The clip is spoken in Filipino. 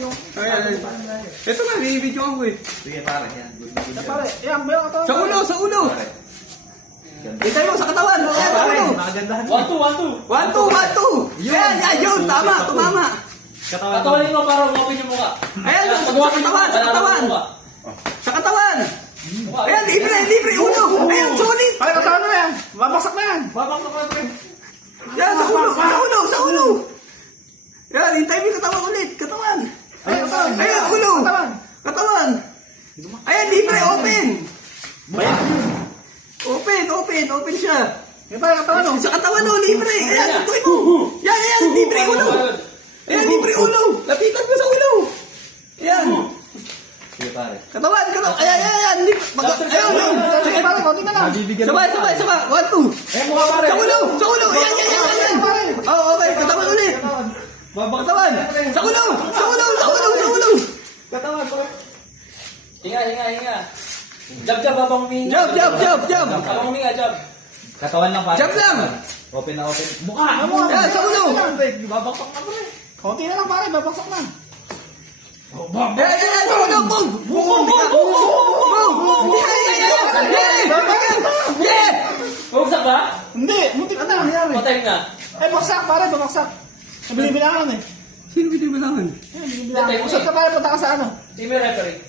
yung... Ayan. Ito nga, i-video ko eh. Sige pare, yan. Good. Pare, yan, meron ka to. Sa ulo, sa ulo. Pare. Itay mo sa katawan. Ayan, sa ulo. Magandahan. 1, 2, 1, 2. 1, 2, 1, 2. Ayan, yan, yun. Tama, tumama. Katawanin mo para umapin yung mukha. Ayan, sa katawan, sa katawan. Sa katawan. Ayan, libre, libre. Ulo. Ayan, sulit. Pare, katawan mo yan. Babaksak na yan. Babak na pre. Yan, sa ulo, sa ulo, sa ulo. Yan, hintay mo yung katawan ulit. Katawan. Ayan, katawan. Ayan, ulo. Katawan. Katawan. Ayan, libre, open. Bayan. Open siya. Yan pare, katawan mo. Sa katawan o, libre. Ayan, tutuin mo. Yan, ayan, libre ulo. Ayan, libre ulo. Lapitan mo sa ulo. Ayan. Sige pare. Katawan. Ayan, ayan. Ayan, Sige pare, konti na lang. Sabay. 1, 2. Eh, mukha pare. Sa ulo. Ayan. Oh, okay. Katawan ulit. Katawan. Sa ulo. Katawan, pare. Hinga. Jab, habang huminga. Jab. Habang huminga, jab. Katawan lang pare. Jab lang. Open na open. Mukha. Yan, sa ulo. Babaksak na pre. Konti na lang pare, babaksak na. Ayan, sa ulo. Boom. Yeah. Bumagsak ba? Hindi, muntik na nangyari. Patay na. Eh, baksak pare, babaksak. Bilibilangan eh. Sino kita bilangan? Bilibilangan. Usap ka pare, punta ka sa ano. Team referee.